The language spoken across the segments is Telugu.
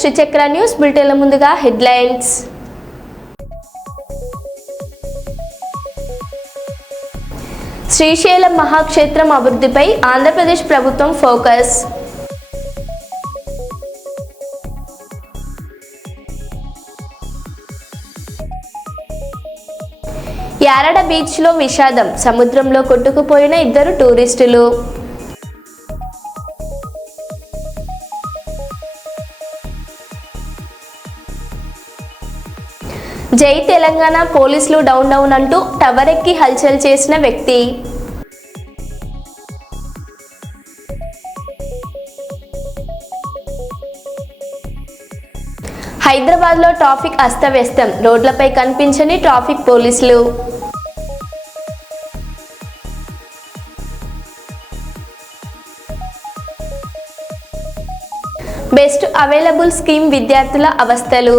శ్రీచక్ర న్యూస్ బులెటిన్ల ముందుగా హెడ్లైన్స్. శ్రీశైలం మహాక్షేత్రం అభివృద్ధిపై ఆంధ్రప్రదేశ్ ప్రభుత్వం ఫోకస్. యారడ బీచ్లో విషాదం సముద్రంలో కొట్టుకుపోయిన ఇద్దరు టూరిస్టులు. జై తెలంగాణ పోలీసులు డౌన్ డౌన్ అంటూ టవర్ ఎక్కి హల్చల్ చేసిన వ్యక్తి. హైదరాబాద్లో ట్రాఫిక్ అస్తవ్యస్తం. రోడ్లపై కనిపించని ట్రాఫిక్ పోలీసులు. బెస్ట్ అవైలబుల్ స్కీమ్ విద్యార్థుల అవస్థలు.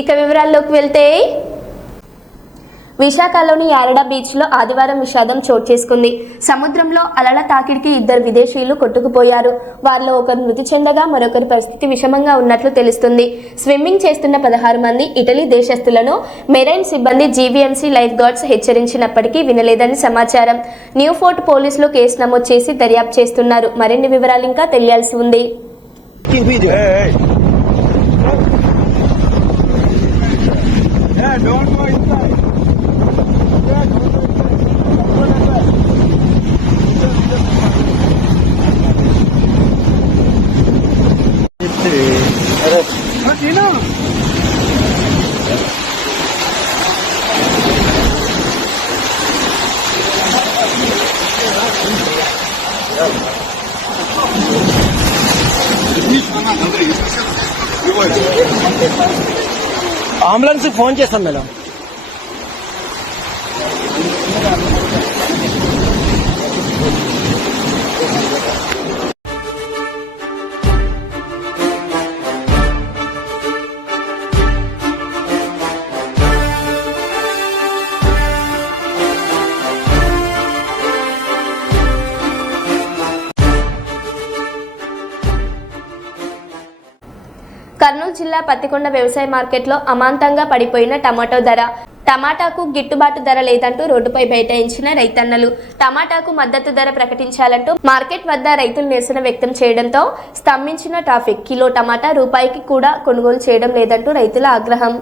ఇక వివరాల్లోకి వెళ్తే విశాఖలోని యారడా బీచ్లో ఆదివారం విషాదం చోటు చేసుకుంది. సముద్రంలో అలల తాకిడికి ఇద్దరు విదేశీయులు కొట్టుకుపోయారు. వారిలో ఒకరు మృతి చెందగా మరొకరి పరిస్థితి విషమంగా ఉన్నట్లు తెలుస్తుంది. స్విమ్మింగ్ చేస్తున్న పదహారు మంది ఇటలీ దేశస్తులను మెరైన్ సిబ్బంది జీవీఎంసీ లైఫ్ గార్డ్స్ హెచ్చరించినప్పటికీ వినలేదని సమాచారం. న్యూ ఫోర్ట్ పోలీసులు కేసు నమోదు చేసి దర్యాప్తు చేస్తున్నారు. మరిన్ని వివరాలు ఇంకా తెలియాల్సి ఉంది. É, não, não, não. Ambulance phone చేస్తాం మేడం. జిల్లా పత్తికొండ వ్యవసాయ మార్కెట్లో అమాంతంగా పడిపోయిన టమాటో ధర. టమాటాకు గిట్టుబాటు ధర లేదంటూ రోడ్డుపై బైఠాయించిన రైతన్నలు. టమాటాకు మద్దతు ధర ప్రకటించాలంటూ మార్కెట్ వద్ద రైతులు నిరసన వ్యక్తం చేయడంతో స్తంభించిన ట్రాఫిక్. కిలో టమాటా రూపాయికి కూడా కొనుగోలు చేయడం లేదంటూ రైతుల ఆగ్రహం.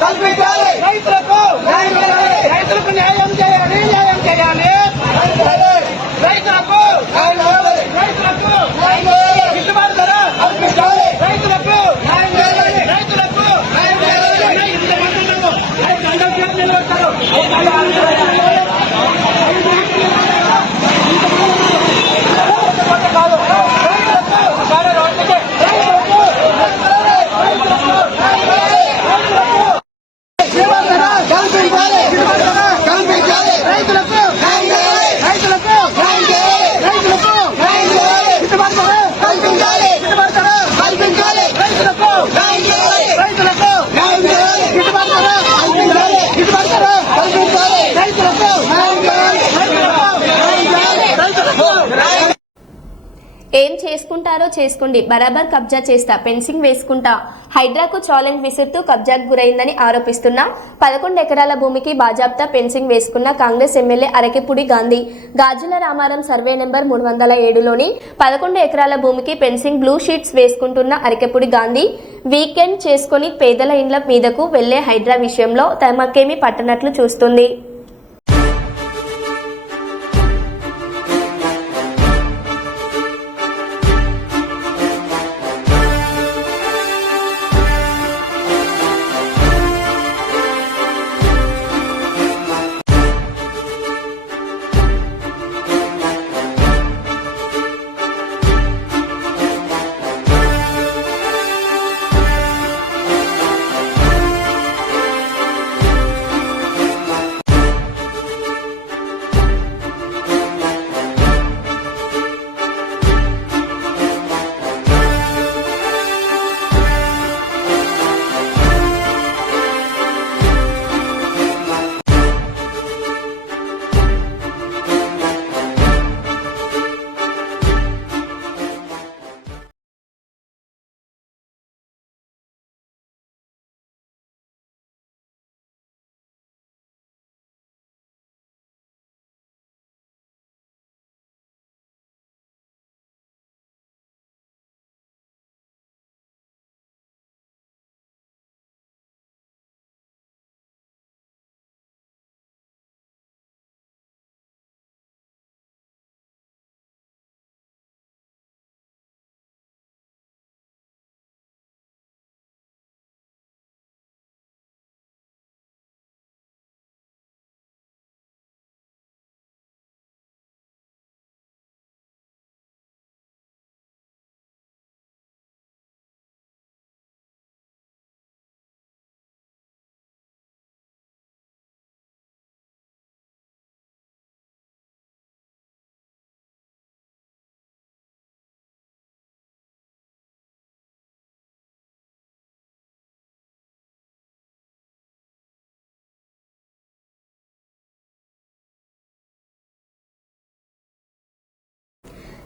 కల్పించాలి రైతులకు న్యాయం చేయాలి న్యాయం చేయాలి. రైతులకు గిట్టుబాటు ధర కల్పించాలి రైతులకు రైతులకు ఇంతమంది రైతు నిలబడతారు కాదు రైతులకు సరే రోడ్డుకి రైతులకు కల్పించాలి కల్పించాలి రైతులకు రైతులకు రైతులకు గిట్టుబాటు ధర కల్పించాలి గిట్టుబాటు ధర కల్పించాలి రైతులకు రైతులకు గిట్టుబాటు ధర కల్పించాలి గిట్టుబాటు ధర కల్పించాలి రైతులకు రైతులకు ఏం చేసుకుంటారో చేసుకోండి. బరాబర్ కబ్జా చేస్తా పెన్సింగ్ వేసుకుంటా. హైడ్రాకు ఛాలెంజ్ విసురుతూ కబ్జాకు గురైందని ఆరోపిస్తున్న. పదకొండు ఎకరాల భూమికి బాజాబ్తా పెన్సింగ్ వేసుకున్న Congress MLA Arekapudi Gandhi. Gajula Ramaram survey number మూడు వందల ఏడులోని పదకొండు ఎకరాల భూమికి పెన్సింగ్ బ్లూ షీట్స్ వేసుకుంటున్న అరకెపుడి గాంధీ వీకెండ్ చేసుకుని పేదల ఇండ్ల మీదకు వెళ్ళే హైడ్రా విషయంలో తమకేమీ పట్టనట్లు చూస్తుంది.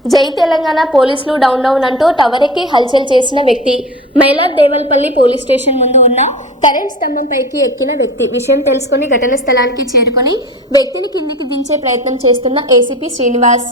జై తెలంగాణ పోలీసులు డౌన్ డౌన్ అంటూ టవర్ ఎక్కి హల్చల్ చేసిన వ్యక్తి. మైలార్ దేవల్పల్లి పోలీస్ స్టేషన్ ముందు ఉన్న కరెంట్ స్తంభంపైకి ఎక్కిన వ్యక్తి. విషయం తెలుసుకుని ఘటన స్థలానికి చేరుకొని వ్యక్తిని కిందికి దించే ప్రయత్నం చేస్తున్న ఏసీపీ శ్రీనివాస్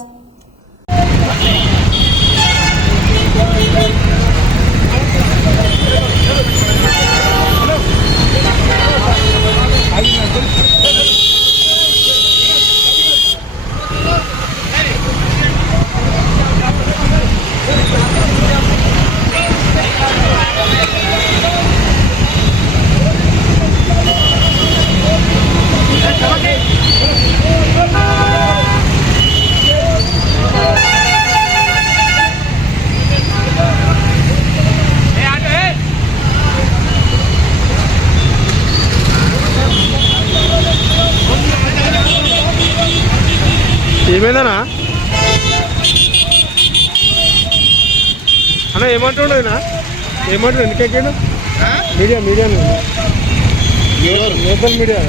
ఏమైందనా అన్న ఏమంటుండు ఆయన ఏమంటుండు ఎందుకు ఎక్కాడు? మీడియా మీడియా లోకల్ మీడియా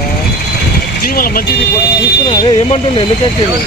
జీవన మంచిది కూడా చూస్తున్నా అదే ఏమంటుండు ఎందుకు ఎక్కాడు?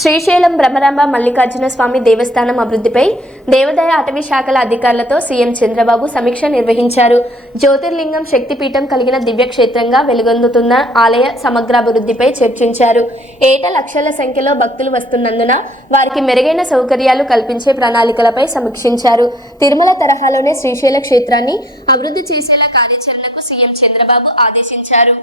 శ్రీశైలం భ్రమరాంబ మల్లికార్జున స్వామి దేవస్థానం అభివృద్ధిపై దేవాదాయ అటవీ శాఖల అధికారులతో సీఎం చంద్రబాబు సమీక్ష నిర్వహించారు. జ్యోతిర్లింగం శక్తిపీఠం కలిగిన దివ్యక్షేత్రంగా వెలుగొందుతున్న ఆలయ సమగ్రాభివృద్ధిపై చర్చించారు. ఏటా లక్షల సంఖ్యలో భక్తులు వస్తున్నందున వారికి మెరుగైన సౌకర్యాలు కల్పించే ప్రణాళికలపై సమీక్షించారు. తిరుమల తరహాలోనే శ్రీశైల క్షేత్రాన్ని అభివృద్ధి చేసేలా కార్యాచరణకు సీఎం చంద్రబాబు ఆదేశించారు.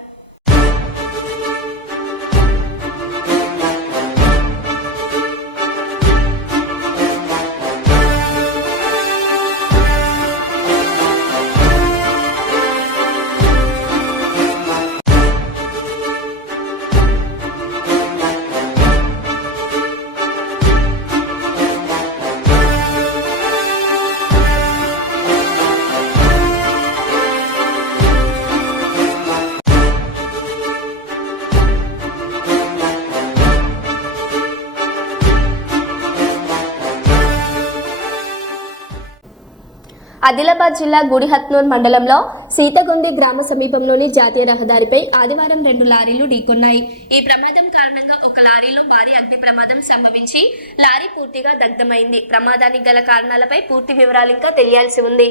ఆదిలాబాద్ జిల్లా గుడిహత్నూర్ మండలంలో సీతగుంది గ్రామ సమీపంలోని జాతీయ రహదారిపై ఆదివారం రెండు లారీలు ఢీకొన్నాయి. ఈ ప్రమాదం కారణంగా ఒక లారీలో భారీ అగ్ని ప్రమాదం సంభవించి లారీ పూర్తిగా దగ్ధమైంది. ప్రమాదానికి గల కారణాలపై పూర్తి వివరాలు ఇంకా తెలియాల్సి ఉంది.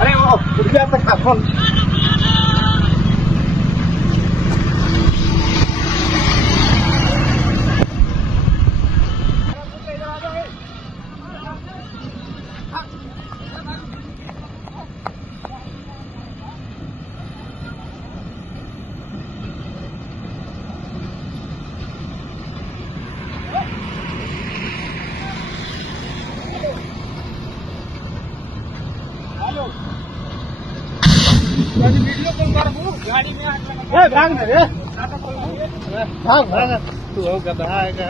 अरे હા ભરા તું આવું કરતા હા. એટલે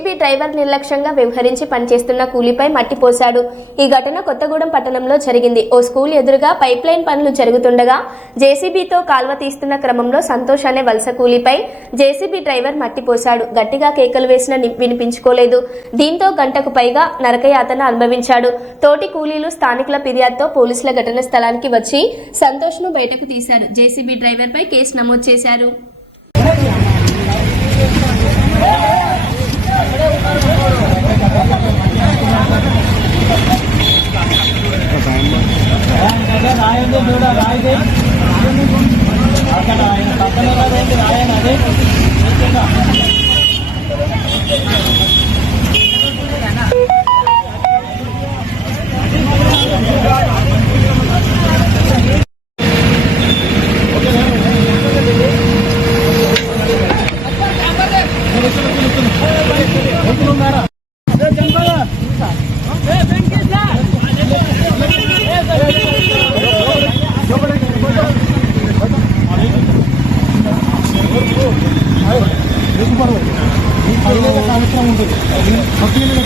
జేసీబీ డ్రైవర్ నిర్లక్ష్యంగా వ్యవహరించి పనిచేస్తున్న కూలీపై మట్టి పోశాడు. ఈ ఘటన కొత్తగూడెం పట్టణంలో జరిగింది. ఓ స్కూల్ ఎదురుగా పైప్ లైన్ పనులు జరుగుతుండగా జేసీబీతో కాల్వ తీస్తున్న క్రమంలో సంతోష్ అనే వలస కూలీపై జేసీబీ డ్రైవర్ మట్టి పోశాడు. గట్టిగా కేకలు వేసిన వినిపించుకోలేదు. దీంతో గంటకు పైగా నరకయాతన అనుభవించాడు. తోటి కూలీలు స్థానికుల ఫిర్యాదుతో పోలీసుల ఘటన స్థలానికి వచ్చి సంతోష్ను బయటకు తీశారు. జేసీబీ డ్రైవర్పై కేసు నమోదు చేశారు. అక్కడ రాయదు కూడా రాయదే అక్కడ ఆయన పక్కన రాయదు రాయను అదే Thank. కార్యక్రమం ఉంటుంది పదివేలు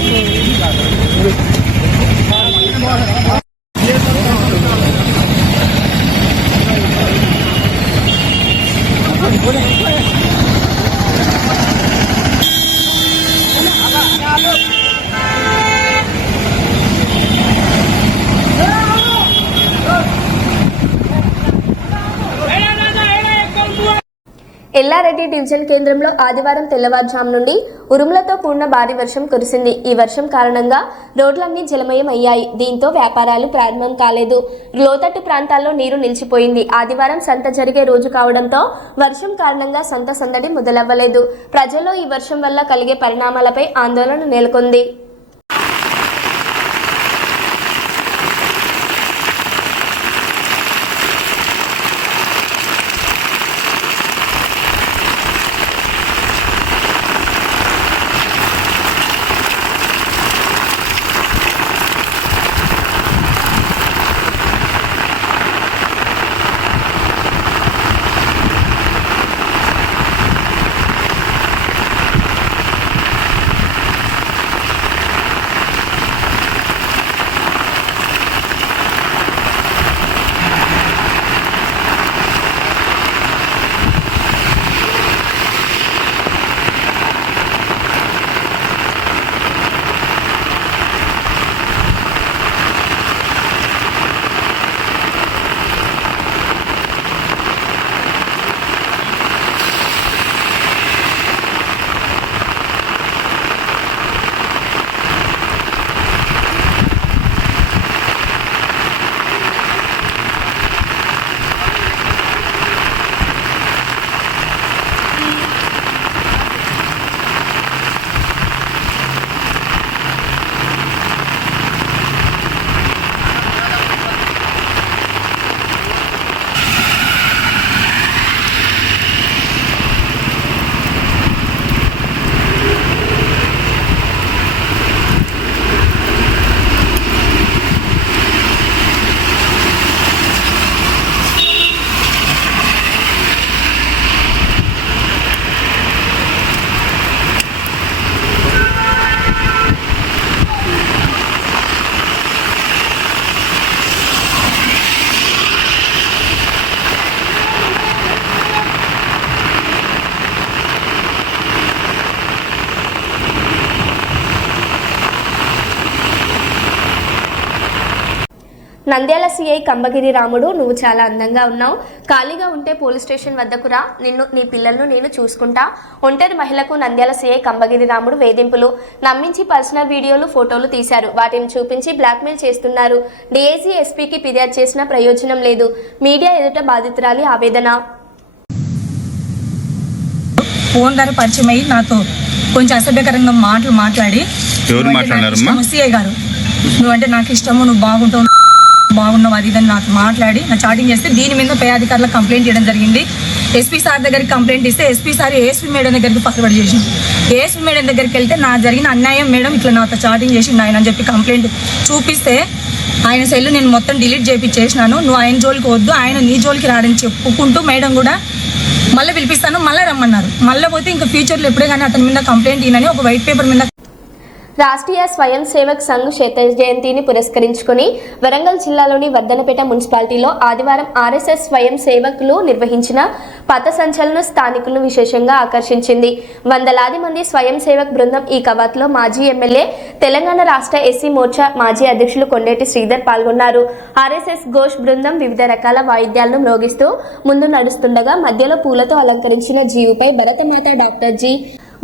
ఎల్లారెడ్డి డివిజన్ కేంద్రంలో ఆదివారం తెల్లవారుజాము నుండి ఉరుములతో కూడిన భారీ వర్షం కురిసింది. ఈ వర్షం కారణంగా రోడ్లన్నీ జలమయం అయ్యాయి. దీంతో వ్యాపారాలు ప్రారంభం కాలేదు. లోతట్టు ప్రాంతాల్లో నీరు నిలిచిపోయింది. ఆదివారం సంత జరిగే రోజు కావడంతో వర్షం కారణంగా సంత సందడి మొదలవ్వలేదు. ప్రజల్లో ఈ వర్షం వల్ల కలిగే పరిణామాలపై ఆందోళన నెలకొంది. నంద్యాల సీఐ కంబగిరి రాముడు నువ్వు చాలా అందంగా ఉన్నావు. ఖాళీగా ఉంటే పోలీస్ స్టేషన్ వద్దకు రా. నిన్ను నీ పిల్లలను నేను చూసుకుంటా. ఒంటరి మహిళకు నంద్యాల సీఐ కంబగిరి రాముడు వేధింపులు. నమ్మించి పర్సనల్ వీడియోలు ఫోటోలు తీశారు. వాటిని చూపించి బ్లాక్మెయిల్ చేస్తున్నారు. డీఏసీ ఎస్పీకి ఫిర్యాదు చేసిన ప్రయోజనం లేదు. మీడియా ఎదుట బాధితురాలి ఆవేదన. ఫోన్ ద్వారా పరిచయం అయ్యి నాతో కొంచెం అసభ్యకరంగా మాటలు మాట్లాడి ఎవరు సిఐ గారు. నువ్వంటే నాకు ఇష్టము నువ్వు బాగుంటావు. బాగున్నాం అది ఇదని నాకు మాట్లాడి నా చాటింగ్ చేస్తే దీని మీద పై అధికారులకు కంప్లైంట్ చేయడం జరిగింది. ఎస్పీ సార్ దగ్గరికి కంప్లైంట్ ఇస్తే ఎస్పీ సార్ ఏఎస్పీ మేడం దగ్గరికి పక్కబడి చేసి ఏఎస్పీ మేడం దగ్గరికి వెళ్తే నా జరిగిన అన్యాయం మేడం ఇట్లా నాతో చాటింగ్ చేసింది ఆయన అని చెప్పి కంప్లైంట్ చూపిస్తే ఆయన సెల్ నేను మొత్తం డిలీట్ చేపించేసినాను నువ్వు ఆయన జోలికి వద్దు ఆయన నీ జోలికి రాడని చెప్పుకుంటూ మేడం కూడా మళ్ళీ పిలిపిస్తాను మళ్ళీ రమ్మన్నారు. మళ్ళీ పోతే ఇంకా ఫ్యూచర్లో ఎప్పుడే కానీ అతని మీద కంప్లైంట్ ఈయనని ఒక వైట్ పేపర్ మీద రాష్ట్రీయ స్వయం సేవక్ సంఘ్ శత జయంతిని పురస్కరించుకుని వరంగల్ జిల్లాలోని వర్ధనపేట మున్సిపాలిటీలో ఆదివారం ఆర్ఎస్ఎస్ స్వయం సేవకులు నిర్వహించిన పథ సంచలన స్థానికులను విశేషంగా ఆకర్షించింది. వందలాది మంది స్వయం సేవక్ బృందం ఈ కవాత్లో మాజీ ఎమ్మెల్యే తెలంగాణ రాష్ట్ర ఎస్సీ మోర్చా మాజీ అధ్యక్షులు కొండేటి శ్రీధర్ పాల్గొన్నారు. ఆర్ఎస్ఎస్ ఘోష్ బృందం వివిధ రకాల వాయిద్యాలను మ్రోగిస్తూ ముందు నడుస్తుండగా మధ్యలో పూలతో అలంకరించిన జీవుపై భరతమాత డాక్టర్ జి.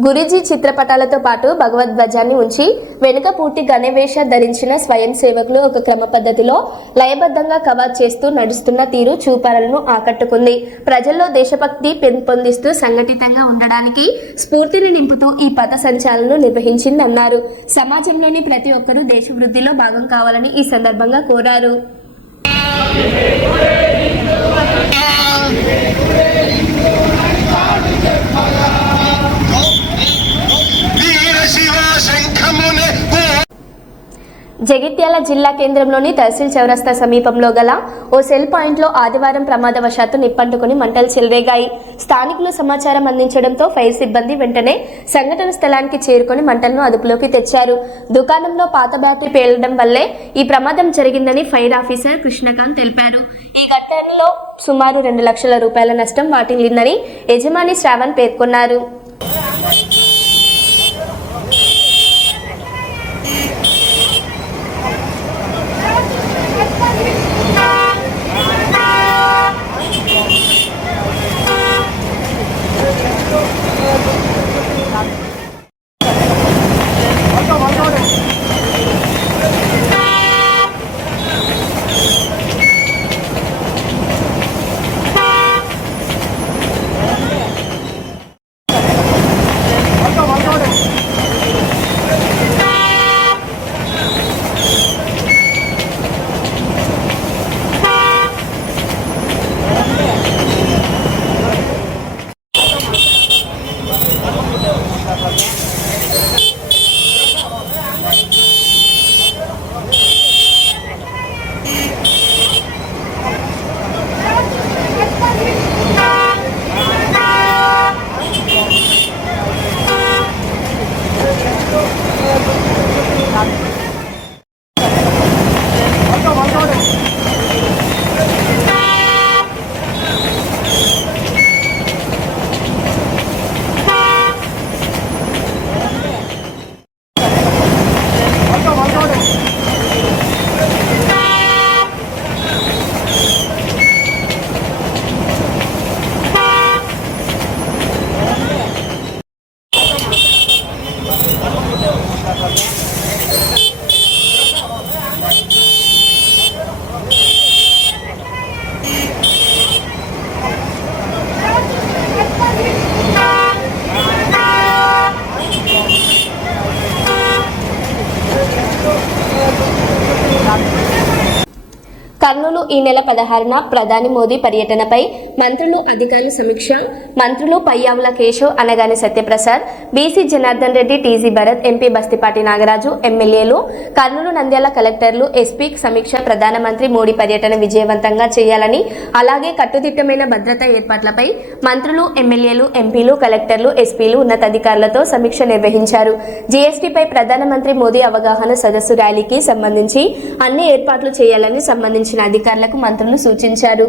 గురుజీ చిత్రపటాలతో పాటు భగవద్ధ్వజాన్ని ఉంచి వెనుక పూర్తి గణవేష ధరించిన స్వయం సేవకులు ఒక క్రమ పద్ధతిలో లయబద్ధంగా కవర్ చేస్తూ నడుస్తున్న తీరు చూపాలను ఆకట్టుకుంది. ప్రజల్లో దేశభక్తి పెంపొందిస్తూ సంఘటితంగా ఉండడానికి స్ఫూర్తిని నింపుతూ ఈ పథ సంచాలను నిర్వహించిందన్నారు. సమాజంలోని ప్రతి ఒక్కరూ దేశ వృద్ధిలో భాగం కావాలని ఈ సందర్భంగా కోరారు. జగిత్యాల జిల్లా కేంద్రంలోని తహసీల్ చౌరస్తా సమీపంలో గల ఓ సెల్ పాయింట్లో ఆదివారం ప్రమాదవశాత్తు నిప్పంటుకుని మంటలు చెలరేగాయి. స్థానికులు సమాచారం అందించడంతో ఫైర్ సిబ్బంది వెంటనే సంఘటన స్థలానికి చేరుకొని మంటలను అదుపులోకి తెచ్చారు. దుకాణంలో పాత బ్యాటరీ పేలడం వల్లే ఈ ప్రమాదం జరిగిందని ఫైర్ ఆఫీసర్ కృష్ణకాంత్ తెలిపారు. ఈ ఘటనలో సుమారు రెండు లక్షల రూపాయల నష్టం వాటిల్లిందని యజమాని శ్రావణ్ పేర్కొన్నారు. నెల పదహారున ప్రధాని మోదీ పర్యటనపై మంత్రులు అధికారుల సమీక్ష మంత్రులు Payyavula Keshav Anagani Satyaprasad BC Janardhan Reddy TG Bharath MP Bastipati Nagaraju ఎమ్మెల్యేలు కర్నూలు నంద్యాల కలెక్టర్లు ఎస్పీ సమీక్ష ప్రధానమంత్రి మోడీ పర్యటన విజయవంతంగా చేయాలని అలాగే కట్టుదిట్టమైన భద్రతా ఏర్పాట్లపై మంత్రులు ఎమ్మెల్యేలు ఎంపీలు కలెక్టర్లు ఎస్పీలు ఉన్నతాధికారులతో సమీక్ష నిర్వహించారు. జీఎస్టీపై ప్రధానమంత్రి మోదీ అవగాహన సదస్సు ర్యాలీకి సంబంధించి అన్ని ఏర్పాట్లు చేయాలని సంబంధించిన అధికారులకు మంత్రులు సూచించారు.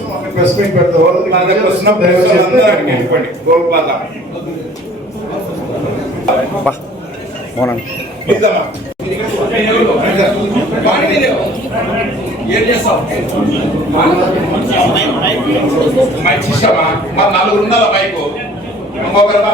ప్రెస్ మీట్ పెడతాం నా దగ్గర వస్తున్నాం దయచేసి అందరూ అక్కడికి వెళ్ళిపోండి గోల్పాల ప్లీజ్ అమ్మా. ఏం చేస్తావు? మైక్ ఇస్తామా మా నలుగురు ఉండాలి మైక్. ఇంకొకరు బా,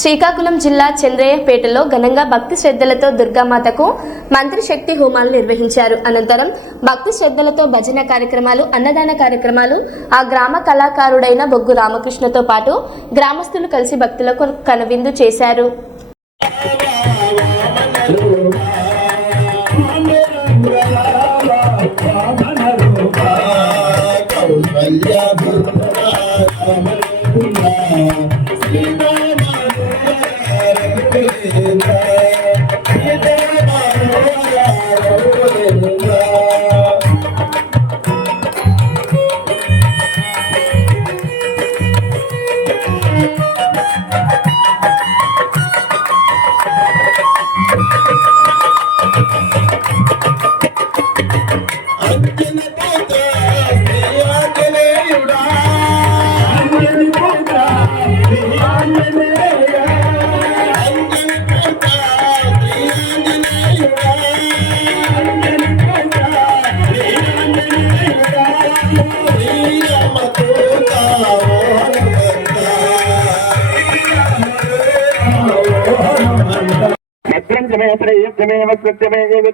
శ్రీకాకుళం జిల్లా చంద్రయ్యపేటలో ఘనంగా భక్తి శ్రద్ధలతో దుర్గామాతకు మంత్రి శక్తి హోమాలు నిర్వహించారు. అనంతరం భక్తి శ్రద్ధలతో భజన కార్యక్రమాలు అన్నదాన కార్యక్రమాలు ఆ గ్రామ కళాకారుడైన బొగ్గు రామకృష్ణతో పాటు గ్రామస్తులు కలిసి భక్తులకు కనువిందు చేశారు. Eita.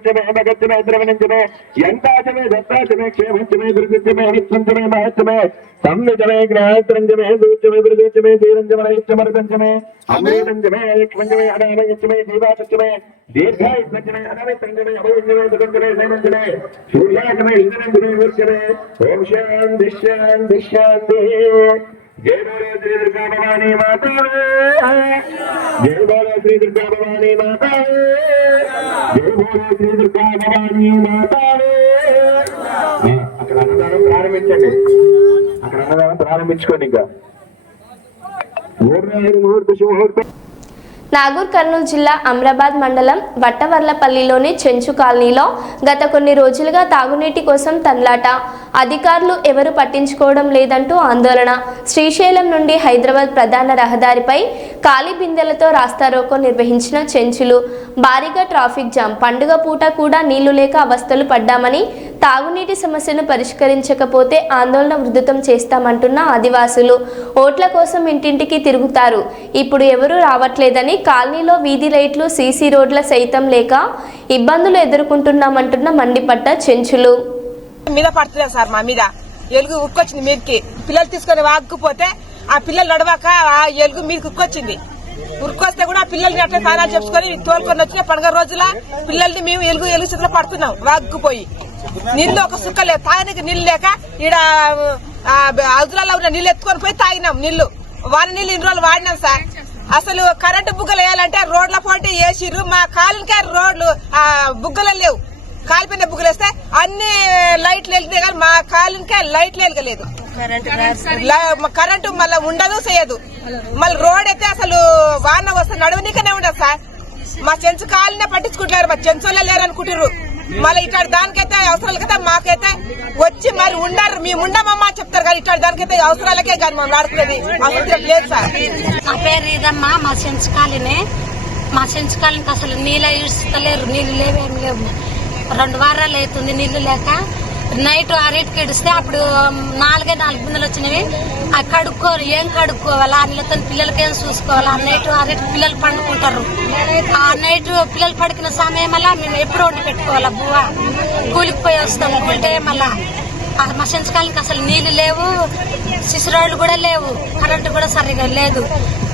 వస్త్రమే జగత్సమే మగత్సమే ద్రవణంచమే. యంతాచమే దత్తాచమే క్షేమచ్చమే దుర్గచ్చమే విత్సంచమే మహత్సమే సంవిజమే జ్ఞాత్రంజమే దూచమే మృదుచమే ధీరంజమే ఇచ్చమృతంజమే అమృతంజమే యక్ష్మంజమే అనామయచ్చమే జీవాతచ్చమే దీర్ఘాయుష్మంజమే అనామిత్రంజమే అభయంజమే దుర్గంజమే సైమంజమే సూర్యాజమే ఇంద్రంజమే ఊర్జమే. ఓం శాంతి శాంతి శాంతి. జయ బోలో శ్రీ దుర్గా భవానీ మాతా జయ బోలో శ్రీ దుర్గా భవానీ మాతా జయ బోలో శ్రీ దుర్గా భవానీ మాతా అక్కడ అన్నదానం ప్రారంభించండి. అక్కడ అన్నదానం ప్రారంభించుకోండి ఇంకా. ముహూర్త శుభముహూర్తం. నాగూర్ కర్నూలు జిల్లా అమ్రాబాద్ మండలం వట్టవర్లపల్లిలోని చెంచు కాలనీలో గత కొన్ని రోజులుగా తాగునీటి కోసం తన్లాట. అధికారులు ఎవరు పట్టించుకోవడం లేదంటూ ఆందోళన. శ్రీశైలం నుండి హైదరాబాద్ ప్రధాన రహదారిపై ఖాళీ బిందెలతో రాస్తారోకో నిర్వహించిన చెంచులు. భారీగా ట్రాఫిక్ జామ్. పండుగ పూట కూడా నీళ్ళు లేక అవస్థలు పడ్డామని తాగునీటి సమస్యను పరిష్కరించకపోతే ఆందోళన ఉధృతం చేస్తామంటున్న ఆదివాసులు. ఓట్ల కోసం ఇంటింటికి తిరుగుతారు. ఇప్పుడు ఎవరూ రావట్లేదని కాలనీలో వీధి లైట్లు సీసీ రోడ్ల సైతం లేక ఇబ్బందులు ఎదుర్కొంటున్నామంటున్న మండిపట్ట చెంచులు. మీద పడుతున్నా సార్ మా మీద. ఎలుగు ఉక్కొచ్చింది మీదకి. పిల్లలు తీసుకొని వాక్కుపోతే ఆ పిల్లలు నడవాక ఆ ఎలుగు మీదకి ఉక్కొచ్చింది. ఉరుకొస్తే కూడా ఆ పిల్లల్ని అట్లా తానాలు చెప్పుకొని తోలుకొని వచ్చిన పండుగ రోజుల పిల్లల్ని మేము ఎలుగు ఎలుగు చేతిలో పడుతున్నాం. వాగ్గుపోయి నీళ్ళు ఒక సుక్క లేదు. తాగడానికి నీళ్ళు లేక ఈడ అదులలో ఉన్న నీళ్ళు ఎత్తుకొని పోయి తాగినాం నీళ్ళు వాన నీళ్ళు ఇన్ని రోజులు వాడినాం సార్. అసలు కరెంటు బుగ్గలు వేయాలంటే రోడ్ల పోటీ వేసిర్రు. మా కాలనికే రోడ్లు ఆ బుగ్గలు లేవు. కాలిపోయిన బుగ్గలు వేస్తే అన్ని లైట్లు వెళ్తున్నాయి కానీ మా కాలనికే లైట్లు వెలగలేదు. కరెంటు మళ్ళీ ఉండదు చేయదు. మళ్ళీ రోడ్ అయితే అసలు వాన వస్తే నడవనీకనే ఉండదు సార్. మా చెంచు కాలనే పట్టించుకుంటున్నారు. మా చెంచోళ్ళే లేరు అనుకుంటారు మళ్ళీ ఇట్లాంటి దానికైతే అవసరాలకైతే మాకైతే వచ్చి మరి ఉండరు. మేము ఉండమమ్మా చెప్తారు కానీ ఇట్లాంటి దానికైతే అవసరాలకే కానీ మనం ఆడుకునేది అవసరం లేదు సార్. నా పేరు ఇదమ్మా మా సెంచుకాలినే మా సెంచుకాలికి అసలు నీళ్ళ ఇస్తలేరు. నీళ్ళు లేవేం లేవు. రెండు వారాలు అవుతుంది నీళ్ళు లేక. నైట్ ఆరింటికి ఇడిస్తే అప్పుడు నాలుగే నాలుగు బిందెలు వచ్చినవి. ఆ కడుక్కోరు. ఏం కడుక్కోవాలా? ఆ నీళ్ళతో పిల్లలకి ఏం చూసుకోవాలా? ఆ నైట్ ఆరింటికి పిల్లలు పండుకుంటారు. ఆ నైట్ పిల్లలు పడుకున్న సమయం వల్ల మేము ఎప్పుడు వండి పెట్టుకోవాలా బువ్వ? కూలికి పోయి వస్తాం. కూలితే మళ్ళా. ఆ మా సెంచుకాలకి అసలు నీళ్ళు లేవు. శిశురాళ్ళు కూడా లేవు. కరెంటు కూడా సరిగా లేదు.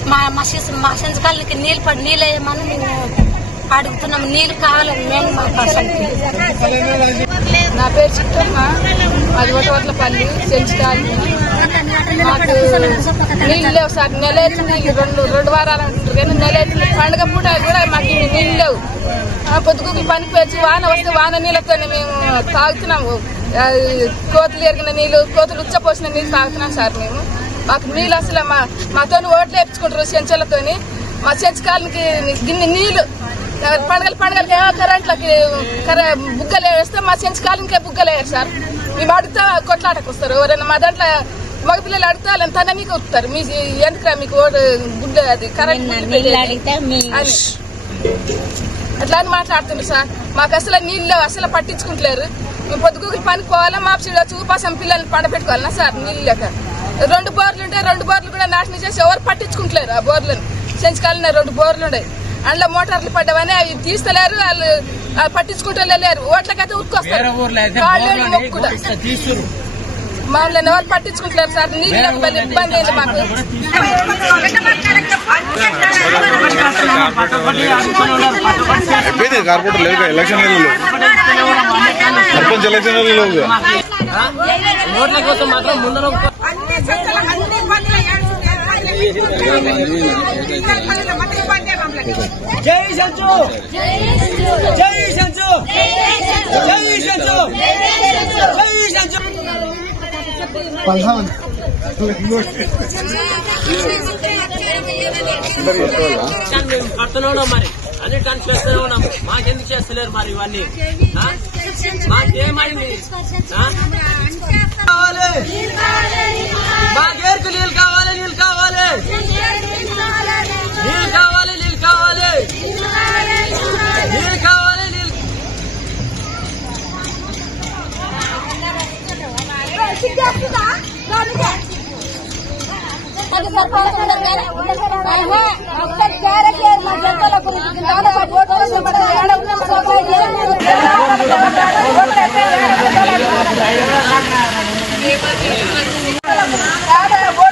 మా మా శిశు మా సెంచకాలకి నీళ్ళు పడి నీళ్ళు వేయమని మేము అడుగుతున్నాం నీళ్ళు కావాలి మేము మా నా పేరు చిట్టమ్మ అది ఒకటోట్లపల్లి చెంచుతాను మాకు నీళ్ళు లేవు సార్. నెల రెండు రెండు వారాలు అంటారు కానీ నెల అవుతుంది. పండుగ పూట కూడా మాకు నీళ్ళు లేవు. ఆ పొద్దుగుకి పనికి వచ్చి వాన వస్తే వాన నీళ్ళతోనే మేము తాగుతున్నాము. కోతులు ఎరిగిన నీళ్ళు కోతులు ఉచ్చపోసిన నీళ్ళు తాగుతున్నాం సార్ మేము. మాకు నీళ్ళు అసలు మా మాతో ఓట్లు వేపించుకుంటారు చెంచాలతోని మా చెంచకాలకి గిన్నె నీళ్ళు పండగలు పండగలకి కరెంట్లకి కరె బుగ్గలు వేస్తే మా చెంచకాలకే బుగ్గలు వేయరు సార్. మేము అడిగితే కొట్లాటకు వస్తారు ఎవరైనా మా దాంట్లో మగపిల్లలు అడిగితే వాళ్ళని తన మీకు వస్తారు మీ ఎందుకు మీకు ఓటు గుడ్డ అది కరెంట్ అట్లా అని మాట్లాడుతుండ్రు సార్. మాకు అసలు నీళ్ళు అసలు పట్టించుకుంటలేరు. మేము పొద్దుగుకి పనికి పోవాలా మా వచ్చి ఉపాసం పిల్లల్ని పండబెట్టుకోవాలన్నా సార్ నీళ్ళు లేక రెండు బోర్లు ఉంటే రెండు బోర్లు కూడా నాశనం చేసి ఎవరు పట్టించుకుంటలేరు ఆ బోర్లను? చెంచుకాలనే రెండు బోర్లు ఉన్నాయి అందులో మోటార్లు పడ్డవని అవి తీస్తలేరు వాళ్ళు ఆ, పట్టించుకుంటూ లేరు ఓట్లకైతే ఉరుకొస్తారు. వాళ్ళు మొక్కుడా? మమ్మల్ని ఎవరు పట్టించుకుంటలేరు సార్ నీళ్ళు ఇబ్బంది అయింది మాకు అయిపోయింది కార్పొరేటర్ లేదు ఎలక్షన్ లేదు సర్పంచ్ ఎలక్షన్ లేవు ఓట్ల కోసం మాత్రం ముందర అన్ని అన్ని జై సంచు జై సంచు జై సంచు జై సంచు మేము కడుతూనే ఉన్నాం మరి అన్ని టన్స్ చేస్తూనే ఉన్నాం మాకెందుకు చేస్తలేరు మరి ఇవన్నీ మాకేమైంది మాకేర్కు నీళ్ళు కావాలి నీళ్ళు కావాలి నీళ్ళు కావాలి. నీళ్ళు కావాలి నీళ్ళు. ఓట్ల